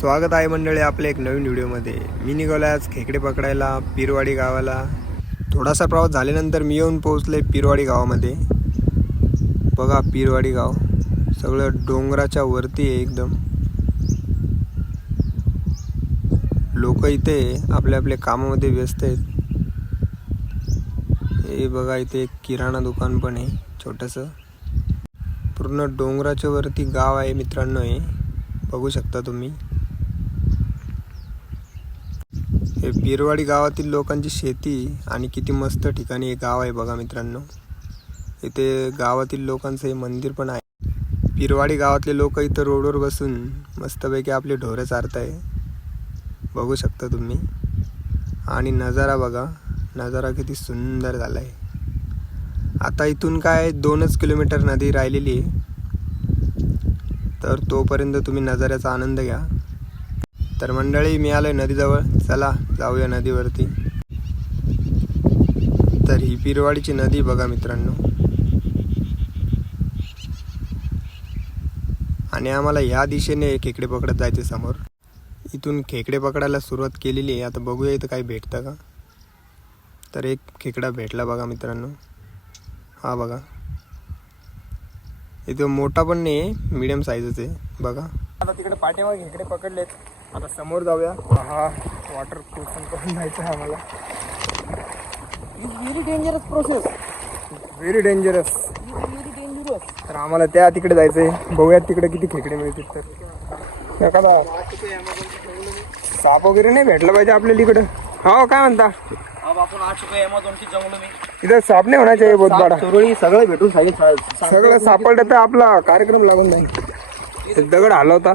स्वागत आहे मंडळी आपल्या एक नवीन व्हिडिओमध्ये. मी निघालो आज खेकडे पकडायला पीरवाडी गावाला. थोडासा प्रवास झाल्यानंतर मी येऊन पोहोचले पीरवाडी गावामध्ये. बघा पीरवाडी गाव सगळं डोंगराच्या वरती आहे एकदम. लोक इथे आपल्या आपल्या कामामध्ये व्यस्त आहेत. हे बघा इथे एक किराणा दुकान पण आहे छोटंसं. पूर्ण डोंगराच्या वरती गाव आहे मित्रांनो. हे बघू शकता तुम्ही. हे पीरवाडी गावातील लोकांची शेती आणि किती मस्त ठिकाणी हे गाव आहे बघा मित्रांनो. इथे गावातील लोकांचं हे मंदिर पण आहे. पीरवाडी गावातले लोक इथं रोडवर बसून मस्तपैकी आपले ढोरं चारताय बघू शकता तुम्ही. आणि नजारा बघा, नजारा किती सुंदर झाला आहे. आता इथून काय 2 किलोमीटर नदी राहिलेली आहे, तर तोपर्यंत तुम्ही नजाऱ्याचा आनंद घ्या. तर मंडळी मी आलोय नदीजवळ, चला जाऊया नदीवरती. तर ही पीरवाडीची नदी बघा मित्रांनो. आणि आम्हाला ह्या दिशेने खेकडे पकडत जायचे समोर. इथून खेकडे पकडायला सुरुवात केलेली आहे. आता बघूया इथं काही भेटतं का. तर एक खेकडा भेटला बघा मित्रांनो. हा बघा, इथं मोठा पण नाही आहे, मीडियम साईजच आहे बघा. आता तिकडे पाठीमागे खेकडे पकडलेत. आता समोर जाऊया. हा वॉटर क्रूझिंग करून जायचं आहे आम्हाला. Very dangerous process. Very dangerous. Very dangerous. तर आम्हाला त्या तिकडे जायचं आहे. बघूयात तिकडे किती खेकडे मिळतील. तर एखादा साप वगैरे नाही भेटला पाहिजे आपल्याला इकडं. हो काय म्हणता. अब आपण आ चुके अमेझॉन की जंगल में. इधर साप नाही होना चाहिए बहुत बड़ा. चोरळी सगळं भेटून सगळं सापडलं तर आपला कार्यक्रम लागून जाईल. दगड हलवता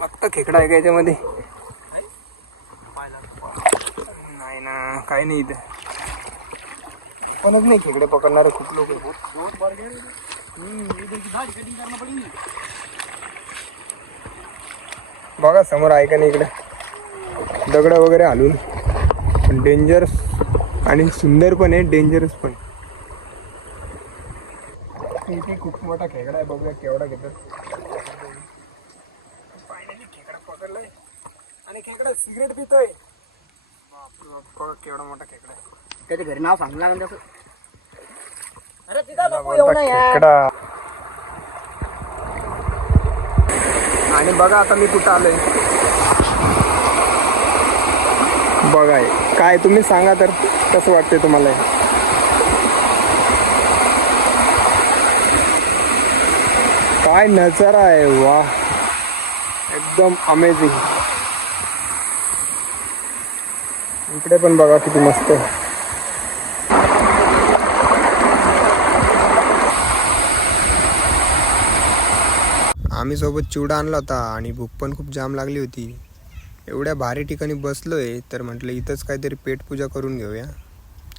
फक्त खेकडा आहे का याच्यामध्ये. नाही ना, काही नाही इथे. आपणच नाही खेकडे पकडणारे, खूप लोक बघा समोर आहे का नाही इकडे दगड वगैरे हलून. डेंजरस आणि सुंदर पण आहे, डेंजरस पण. इथे खूप मोठा खेकडा आहे, बघूया केवढा घेतात. फायनली खेकडा पकडलाय आणि खेकडा सिगरेट पितोय. बापरे, केवढा मोठा खेकडा आहे. त्याच्या घरी नाव सांगलं लागेल त्याचं. अरे खेकडा. आणि बघा आता मी कुठं आलोय बघाय. काय तुम्ही सांगा तर कसं वाटतंय तुम्हाला. काय नजारा आहे, वा एकदम अमेझिंग. इकडे पण बघा किती मस्त आहे. आम्ही सोबत चिवडा आणला होता आणि भूक पण खूप जाम लागली होती. एवढ्या भारी ठिकाणी बसलोय तर म्हटलं इथंच काहीतरी पेटपूजा करून घेऊया.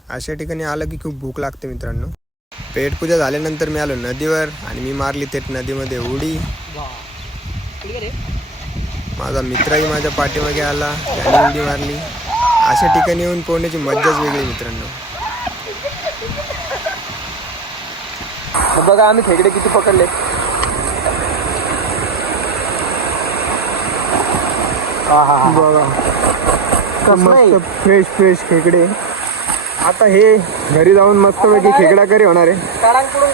अशा ठिकाणी आलं की खूप भूक लागते मित्रांनो. पेटपूजा झाल्यानंतर मी आलो नदीवर आणि मी मारली थेट नदीमध्ये उडी. माझा मित्रही माझ्या पाठीमागे आला, त्याने उडी मारली. अशा ठिकाणी येऊन पोहण्याची मज्जाच वेगळी मित्रांनो. बघा आम्ही खेकडे किती पकडले. बघा मस्त फ्रेश फ्रेश खेकडे. आता हे घरी जाऊन मस्तपैकी खेकडा करी होणार आहे. काढांकडून.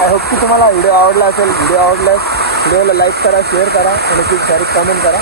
आय होप की तुम्हाला व्हिडिओ आवडला असेल. व्हिडिओ आवडल्यास व्हिडिओला लाईक करा, शेअर करा आणि खूप सारी कमेंट करा.